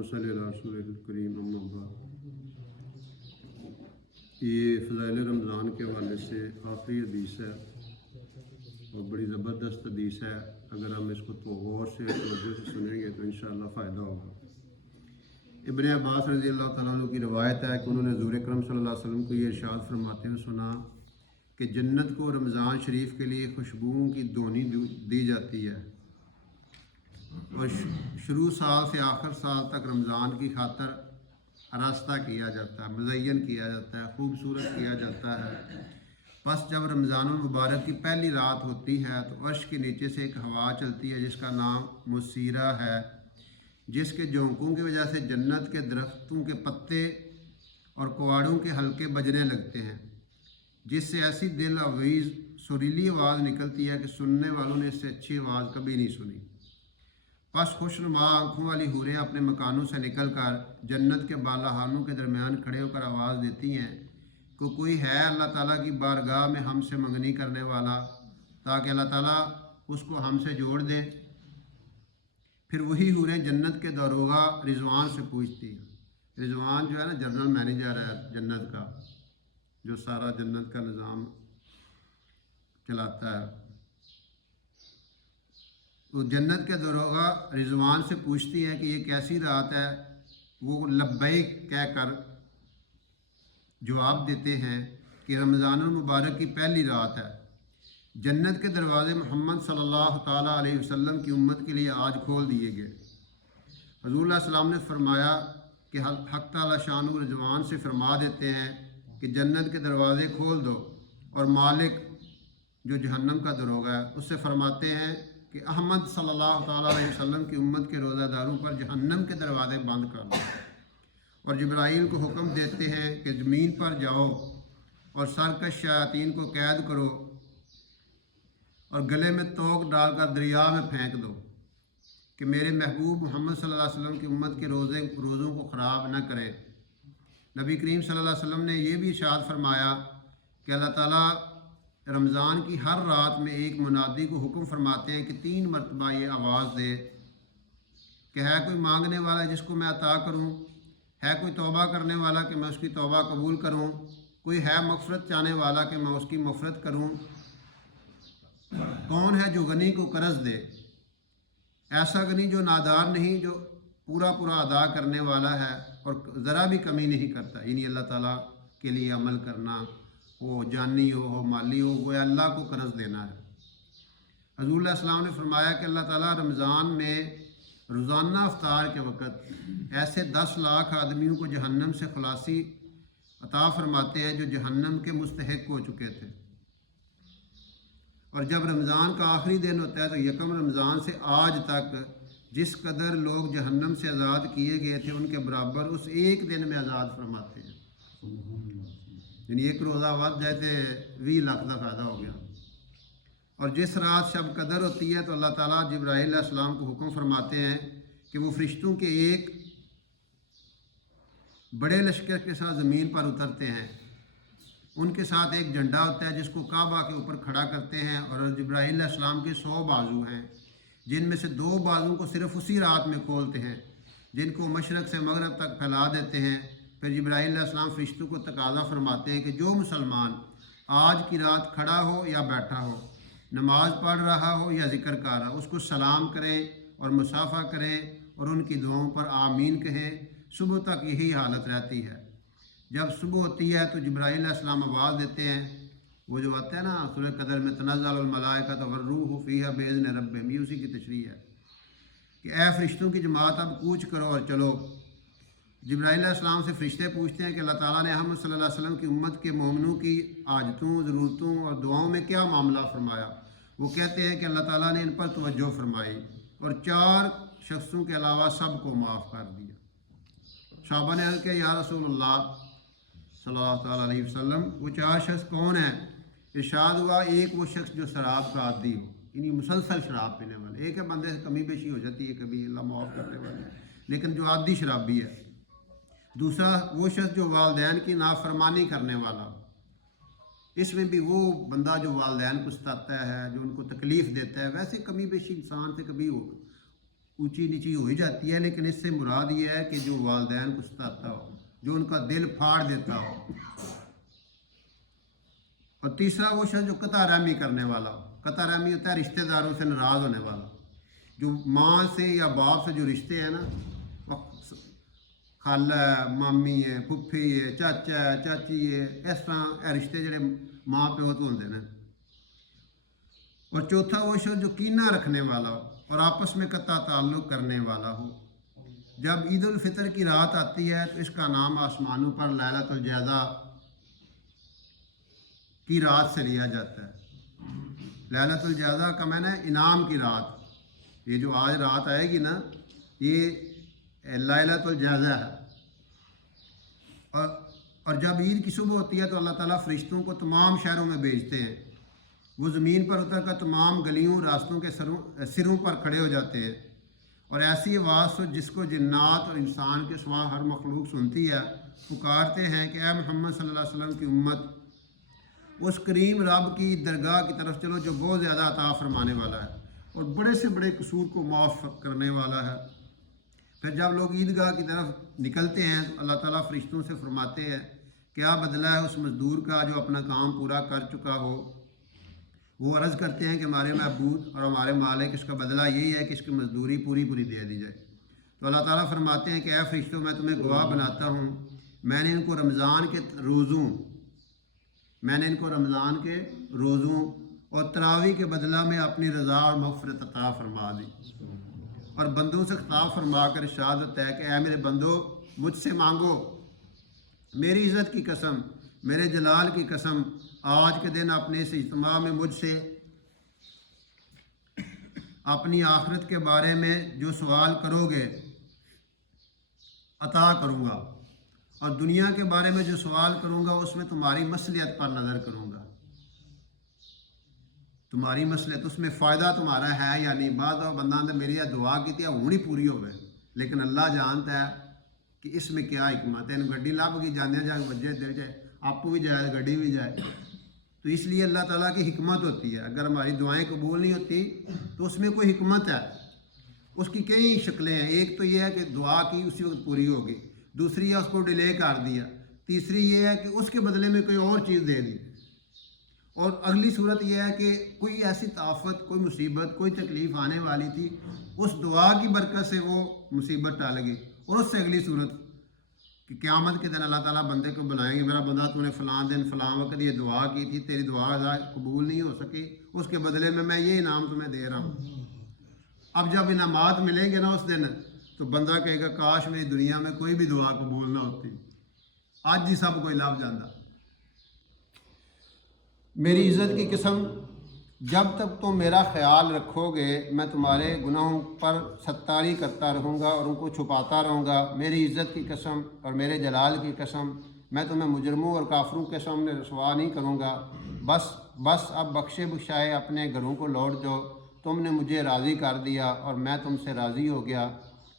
नसल्ली अला रसूलिल करीम अम्मा बाद। ये फ़ज़ाइल रमज़ान के हवाले से आखिरी हदीस है और बड़ी ज़बरदस्त हदीस है। अगर हम इसको तो गौर से तवज्जो से सुनेंगे तो इंशाअल्लाह फ़ायदा होगा। इब्न अब्बास रज़ी अल्लाह तआला अन्हु की रवायत है कि उन्होंने हुज़ूर अकरम सल्लल्लाहु अलैहि वसल्लम को ये इरशाद फरमाते हुए सुना कि जन्नत को रमज़ान शरीफ के लिए खुशबुओं की धोनी दी जाती है और शुरू साल से आखिर साल तक रमज़ान की खातर आरास्ता किया जाता है, मुज़य्यन किया जाता है, खूबसूरत किया जाता है। बस जब रमज़ानुल मुबारक की पहली रात होती है तो अर्श के नीचे से एक हवा चलती है जिसका नाम मुसीरा है, जिसके झोंकों की वजह से जन्नत के दरख्तों के पत्ते और कुआड़ों के हल्के बजने लगते हैं, जिससे ऐसी दिल अवीज़ सुरीली आवाज़ निकलती है कि सुनने वालों ने इससे अच्छी आवाज़ कभी नहीं सुनी। बस खुशनुमा आँखों वाली हूरें अपने मकानों से निकलकर जन्नत के बालाहानों के दरमियान खड़े होकर आवाज़ देती हैं कि कोई है अल्लाह ताला की बारगाह में हमसे मंगनी करने वाला, ताकि अल्लाह ताला उसको हमसे जोड़ दे। फिर वही हूरें जन्नत के दरोगा रिजवान से पूछती हैं। रिजवान जो है ना, जनरल मैनेजर है जन्नत का, जो सारा जन्नत का निज़ाम चलाता है। तो जन्नत के दरोगा रिजवान से पूछती है कि ये कैसी रात है। वो लब्बैक कहकर जवाब देते हैं कि रमज़ानुल मुबारक की पहली रात है। जन्नत के दरवाज़े मोहम्मद सल्लल्लाहु ताला अलैहि वसल्लम की उम्मत के लिए आज खोल दिए गए। हुज़ूर सल्लल्लाहु ने फरमाया कि हक़ ताला शानु रिजवान से फरमा देते हैं कि जन्नत के दरवाज़े खोल दो, और मालिक जो जहन्नम का दरोगा है उससे फरमाते हैं कि अहमद सल्लल्लाहु ताला अलैहि वसल्लम की उम्मत के रोज़ादारों पर जहन्नम के दरवाज़े बंद कर दो। और जिब्राईल को हुक्म देते हैं कि ज़मीन पर जाओ और सरकश शयातीन को कैद करो और गले में तोक डालकर दरिया में फेंक दो कि मेरे महबूब मोहम्मद सल्लल्लाहु अलैहि वसल्लम की उम्मत के रोज़ों को ख़राब न करे। नबी करीम सल्लल्लाहु अलैहि वसल्लम ने यह भी इरशाद फरमाया कि अल्लाह ताला रमज़ान की हर रात में एक मुनादी को हुक्म फरमाते हैं कि 3 मरतबा ये आवाज़ दे कि है कोई मांगने वाला जिसको मैं अता करूं, है कोई तौबा करने वाला कि मैं उसकी तौबा कबूल करूं, कोई है मग़फ़िरत चाहने वाला कि मैं उसकी मग़फ़िरत करूं। कौन है जो गनी को कर्ज़ दे, ऐसा गनी जो नादार नहीं, जो पूरा पूरा अदा करने वाला है और ज़रा भी कमी नहीं करता। यानी अल्लाह ताला के लिए अमल करना, वो जानी हो माली हो, वो अल्लाह को कर्ज़ देना है। हुज़ूर सल्लल्लाहु ने फरमाया कि अल्लाह ताला रमज़ान में रोज़ाना अफ्तार के वक़्त ऐसे 10 लाख आदमियों को जहन्नम से खलासी अता फरमाते हैं जो जहन्नम के मुस्तहिक़ हो चुके थे। और जब रमज़ान का आखिरी दिन होता है तो यकम रमज़ान से आज तक जिस कदर लोग जहन्नम से आज़ाद किए गए थे उनके बराबर उस एक दिन में आज़ाद फरमाते हैं। यानी एक रोज़ा वध जाए तो 20 लाख का फ़ायदा हो गया। और जिस रात शब कदर होती है तो अल्लाह ताला जिब्राईल अलैहिस्सलाम को हुक्म फरमाते हैं कि वो फरिश्तों के एक बड़े लश्कर के साथ ज़मीन पर उतरते हैं। उनके साथ एक झंडा होता है जिसको काबा के ऊपर खड़ा करते हैं, और जिब्राईल अलैहिस्सलाम के 100 बाजू हैं, जिनमें से 2 बाजू को सिर्फ उसी रात में खोलते हैं, जिनको मशरक़ से मगरब तक फैला देते हैं। फिर जिब्राईल अलैहिस्सलाम फरिश्तों को तकाज़ा फरमाते हैं कि जो मुसलमान आज की रात खड़ा हो या बैठा हो, नमाज पढ़ रहा हो या ज़िक्र कर रहा हो, उसको सलाम करें और मुसाफ़ा करें और उनकी दुआओं पर आमीन कहें। सुबह तक यही हालत रहती है। जब सुबह होती है तो जिब्राईल अलैहिस्सलाम आवाज़ देते हैं, वो जो आता है ना सूरह कदर में तनज़्ज़लुल मलाइकतु वर्रूहु फ़ीहा बिइज़्नि रब्बिहिम, ये उसी की तशरीह है कि ए फ़रिश्तों की जमात अब कूच करो और चलो। जिब्राईल अलैहिस्सलाम से फ़रिश्ते पूछते हैं कि अल्लाह ताला ने अहमद सल्लल्लाहु अलैहि वसल्लम की उम्मत के मोमिनों की आजतों, ज़रूरतों और दुआओं में क्या मामला फरमाया। वो कहते हैं कि अल्लाह ताला ने इन पर तवज्जो फरमाई और 4 शख्सों के अलावा सब को माफ़ कर दिया। सहाबा ने अर्ज़ किया या रसूलल्लाह सल्लल्लाहु अलैहि वसल्लम, वो 4 शख्स कौन हैं? इरशाद हुआ एक वो शख्स जो शराब का आदी हो, यानी मुसलसल शराब पीने वाले। एक है बंदे से कमी बेशी हो जाती है कभी, अल्लाह माफ़ करने वाले, लेकिन जो आदी शराबी है। दूसरा वो शख्स जो वालिदैन की नाफरमानी करने वाला, इसमें भी वो बंदा जो वालिदैन को सताता है, जो उनको तकलीफ़ देता है, वैसे कमी बेशी इंसान से कभी हो اونچی نیچی ہو ہی جاتی ہے، لیکن اس سے مراد یہ ہے کہ جو والدین کو ستاتا ہو، جو ان کا دل پھاڑ دیتا ہو۔ اور تیسرا وہ شخص جو قطع رحمی کرنے والا ہو۔ قطع رحمی ہوتا ہے رشتہ داروں سے ناراض ہونے والا، جو ماں سے یا باپ سے جو رشتے ہیں نا، خالہ ہے، مامی ہے، پھپھی ہے، چاچا ہے، چاچی ہے، اس طرح رشتے جڑے ماں پیو تو ہوندے ہیں۔ اور چوتھا وہ شخص جو کینہ رکھنے والا ہو اور آپس میں قطع تعلق کرنے والا ہو۔ جب عید الفطر کی رات آتی ہے تو اس کا نام آسمانوں پر لیلۃ الجائزہ کی رات سے لیا جاتا ہے۔ لیلۃ الجائزہ کا معنی ہے انعام کی رات۔ یہ جو آج رات آئے گی نا، یہ لیلۃ الجائزہ ہے۔ اور جب عید کی صبح ہوتی ہے تو اللہ تعالیٰ فرشتوں کو تمام شہروں میں بھیجتے ہیں۔ وہ زمین پر اتر کر تمام گلیوں راستوں کے سروں پر کھڑے ہو جاتے ہیں، اور ایسی آواز سے جس کو جنات اور انسان کے سوا ہر مخلوق سنتی ہے، پکارتے ہیں کہ اے محمد صلی اللہ علیہ وسلم کی امت، اس کریم رب کی درگاہ کی طرف چلو جو بہت زیادہ عطا فرمانے والا ہے اور بڑے سے بڑے قصور کو معاف کرنے والا ہے۔ پھر جب لوگ عیدگاہ کی طرف نکلتے ہیں تو اللہ تعالیٰ فرشتوں سے فرماتے ہیں کیا بدلہ ہے اس مزدور کا جو اپنا کام پورا کر چکا ہو۔ وہ عرض کرتے ہیں کہ ہمارے معبود اور ہمارے مالک، اس کا بدلہ یہی ہے کہ اس کی مزدوری پوری دے دی جائے۔ تو اللہ تعالیٰ فرماتے ہیں کہ اے فرشتوں، میں تمہیں گواہ بناتا ہوں، میں نے ان کو رمضان کے روزوں اور تراویح کے بدلہ میں اپنی رضا اور مغفرت عطا فرما دی۔ اور بندوں سے خطاب فرما کر ارشاد ہوتا ہے کہ اے میرے بندو، مجھ سے مانگو، میری عزت کی قسم، میرے جلال کی قسم، آج کے دن اپنے اس اجتماع میں مجھ سے اپنی آخرت کے بارے میں جو سوال کرو گے عطا کروں گا، اور دنیا کے بارے میں جو سوال کروں گا اس میں تمہاری مصلحت پر نظر کروں گا۔ تمہاری مصلحت، اس میں فائدہ تمہارا ہے یا نہیں۔ بعض بندہ نے میری دعا کی تھی ہونی پوری ہو گئے، لیکن اللہ جانتا ہے کہ اس میں کیا حکمت ہے۔ گڈی لب گئی جانے جا بجے دے جائے، آپ بھی جائے گڈی بھی جائے، تو اس لیے اللہ تعالیٰ کی حکمت ہوتی ہے۔ اگر ہماری دعائیں قبول نہیں ہوتی تو اس میں کوئی حکمت ہے۔ اس کی کئی شکلیں ہیں۔ ایک تو یہ ہے کہ دعا کی اسی وقت پوری ہوگی، دوسری ہے اس کو ڈیلے کر دیا، تیسری یہ ہے کہ اس کے بدلے میں کوئی اور چیز دے دی، اور اگلی صورت یہ ہے کہ کوئی ایسی طاقت، کوئی مصیبت، کوئی تکلیف آنے والی تھی، اس دعا کی برکت سے وہ مصیبت ٹال گئی۔ اور اس سے اگلی صورت کہ قیامت کے دن اللہ تعالیٰ بندے کو بلائیں گے، میرا بندہ تو نے فلاں دن فلاں وقت یہ دعا کی تھی، تیری دعا قبول نہیں ہو سکی، اس کے بدلے میں یہ انعام تمہیں دے رہا ہوں۔ اب جب انعامات ملیں گے نا اس دن، تو بندہ کہے گا کاش میری دنیا میں کوئی بھی دعا قبول نہ ہوتی، آج ہی سب کوئی لب جاندہ۔ میری عزت کی قسم، جب تک تم میرا خیال رکھو گے میں تمہارے گناہوں پر ستاری کرتا رہوں گا اور ان کو چھپاتا رہوں گا۔ میری عزت کی قسم اور میرے جلال کی قسم، میں تمہیں مجرموں اور کافروں کے سامنے رسوا نہیں کروں گا۔ بس اب بخشے بخشائے اپنے گھروں کو لوٹ جاؤ، تم نے مجھے راضی کر دیا اور میں تم سے راضی ہو گیا۔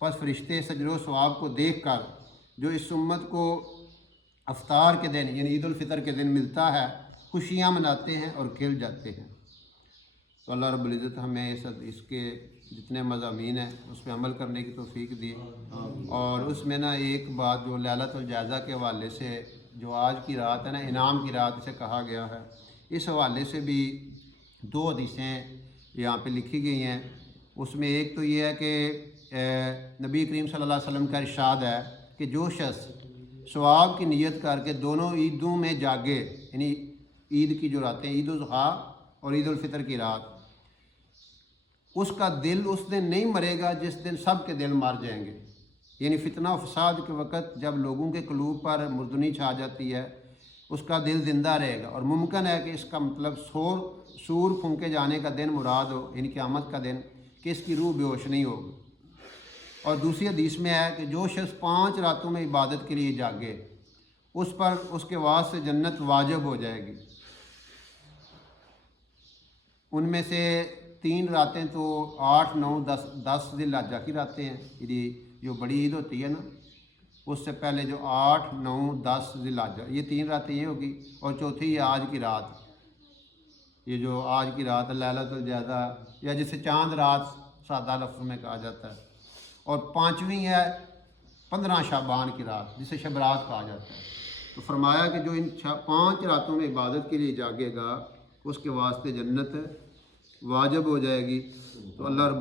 پس فرشتے سجر و ثواب کو دیکھ کر جو اس امت کو افطار کے دن یعنی عید الفطر کے دن ملتا ہے، خوشیاں مناتے ہیں اور کھل جاتے ہیں۔ تو اللہ رب العزت ہمیں اس کے جتنے مضامین ہیں اس پہ عمل کرنے کی توفیق دی۔ اور اس میں نا ایک بات جو لیلۃ الجائزہ کے حوالے سے، جو آج کی رات ہے نا، انعام کی رات اسے کہا گیا ہے، اس حوالے سے بھی 2 حدیثیں یہاں پہ لکھی گئی ہیں۔ اس میں ایک تو یہ ہے کہ نبی کریم صلی اللہ علیہ وسلم کا ارشاد ہے کہ جو شخص ثواب کی نیت کر کے دونوں عیدوں میں جاگے، یعنی عید کی جو راتیں، عید الاضحیٰ اور عید الفطر کی رات، اس کا دل اس دن نہیں مرے گا جس دن سب کے دل مر جائیں گے۔ یعنی فتنہ و فساد کے وقت جب لوگوں کے قلوب پر مردنی چھا جاتی ہے، اس کا دل زندہ رہے گا، اور ممکن ہے کہ اس کا مطلب سور پھونکے جانے کا دن مراد ہو، یعنی قیامت کا دن، کہ اس کی روح بے ہوش نہیں ہوگی۔ اور دوسری حدیث میں ہے کہ جو شخص 5 راتوں میں عبادت کے لیے جاگے، اس پر اس کے واسطے جنت واجب ہو جائے گی۔ ان میں سے 3 راتیں تو 8، 9، 10 ذی الحجہ کی راتیں ہیں، یعنی جو بڑی عید ہوتی ہے نا، اس سے پہلے جو 8، 9، 10 ذی الحجہ، یہ 3 راتیں یہ ہوگی، اور چوتھی یہ آج کی رات، یہ جو آج کی رات لیلۃ الجائزہ، یا جسے چاند رات سادہ لفظوں میں کہا جاتا ہے، اور 5ویں ہے 15 شعبان کی رات جسے شب رات کہا جاتا ہے۔ تو فرمایا کہ جو ان 5 راتوں میں عبادت کے لیے جاگے گا اس کے واسطے جنت واجب ہو جائے گی۔ تو اللہ رب